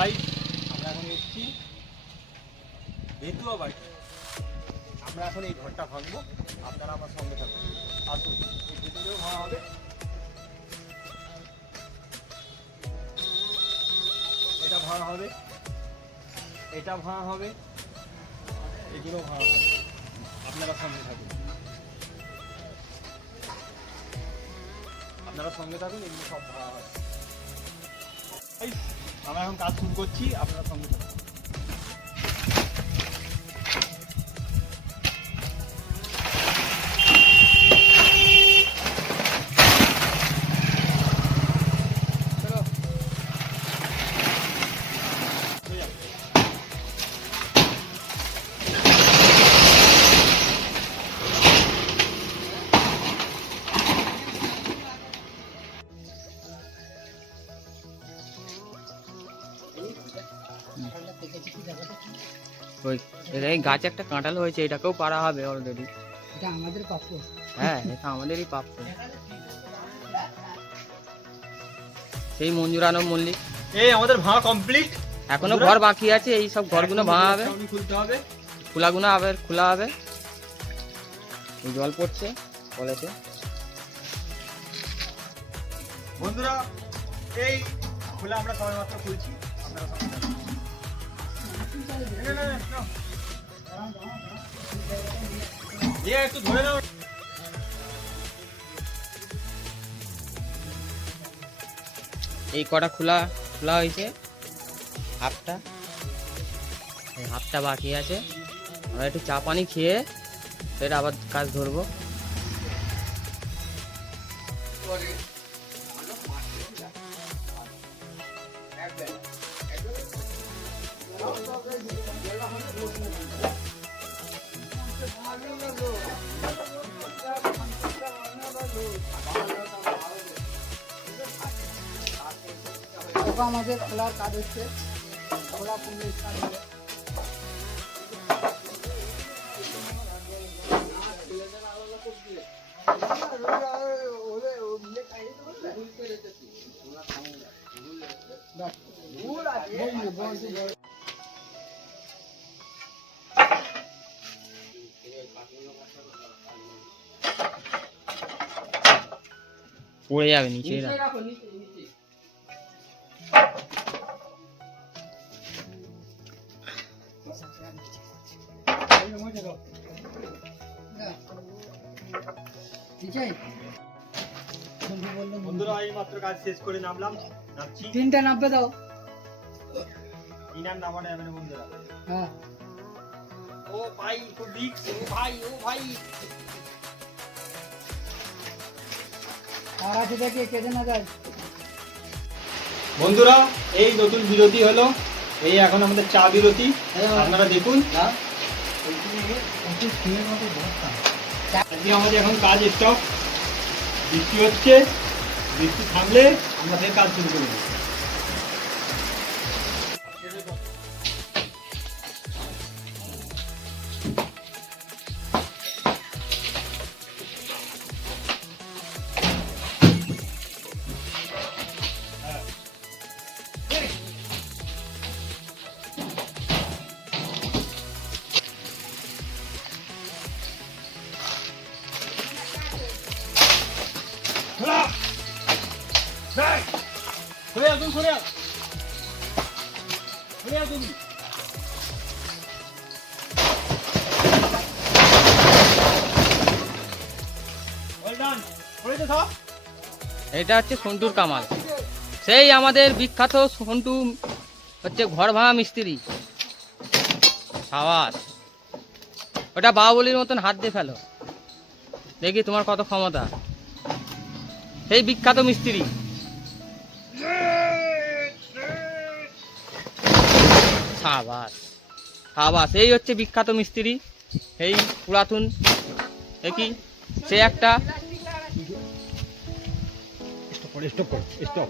Guys আমরা এখন এসেছি বেতুয়া বাড়ি। আমরা এখন এই ঘরটা ভাঙবো, আপনারা আমার সঙ্গে থাকবেন। আসুন, এই ভেতরেও ভাঙা হবে, এটা ভাঙা হবে, এটা ভাঙা হবে, এগুলো ভাঙা হবে। আপনারা সঙ্গে থাকুন, আপনারা সঙ্গে থাকুন, এগুলো সব ভাঙা হবে। আমরা এখন কাজ শুরু করছি, আপনারা সঙ্গে থাকুন। এই গাছে একটা কাঁঠাল হয়েছে, এটাকেও পারা হবে অলরেডি। এটা আমাদের প্রাপ্য। হ্যাঁ, এটা আমাদেরই প্রাপ্য। সেই মঞ্জুরানো মল্লিক এই আমাদের ভাঙা কমপ্লিট, এখনো ঘর বাকি আছে, এই সব ঘরগুলো ভাঙা হবে, খুলতে হবে, খোলাগুলো আবার খোলা হবে। জল পড়ছে কলেতে। বন্ধুরা এই খোলা আমরা সবাই মাত্র খুলছি, আপনারা সঙ্গে থাকুন। একটু ধরে নাও। এই কটা খোলা হয়েছে, হাফটা, এই হাফটা বাকি আছে। আমরা একটু চা পানি খেয়ে ফের আবার কাজ ধরবো। আমাদের খোলার কাজ হচ্ছে, খোলা পুরো স্টার্ট হবে। পড়ে যাবে নিচে। বন্ধুরা এই মাত্র কাজ শেষ করে নামলাম, নামছি। তিনটা নামবে দাও। ইনার নামাটা যাবে না বন্ধুরা। হ্যাঁ, ও ভাই খুব রিস্ক, ও ভাই, ও ভাই। আর আছে দেখে কেটে না যায়। বন্ধুরা এই নতুন বিরতি হলো, এই এখন আমাদের চা বিরতি, আপনারা দেখুন। আজকে আমাদের এখন কাজ স্টপ, বৃষ্টি হচ্ছে, বৃষ্টি থামলে আমরা ফের কাজ শুরু করব। সরে আসুন, সরে আসুন, সরে আসুন। এটা হচ্ছে সন্টুর কামাল, সেই আমাদের বিখ্যাত সন্টু হচ্ছে ঘর ভাঙা মিস্ত্রি। সাবাস, ওটা বাহুবলীর মতন হাত দিয়ে ফেলো, দেখি তোমার কত ক্ষমতা। সেই বিখ্যাত মিস্ত্রি। সাবাস সাবাস, এই হচ্ছে বিখ্যাত মিস্ত্রি, এই পুরাতন। দেখি সে একটা স্টপ, স্টপ।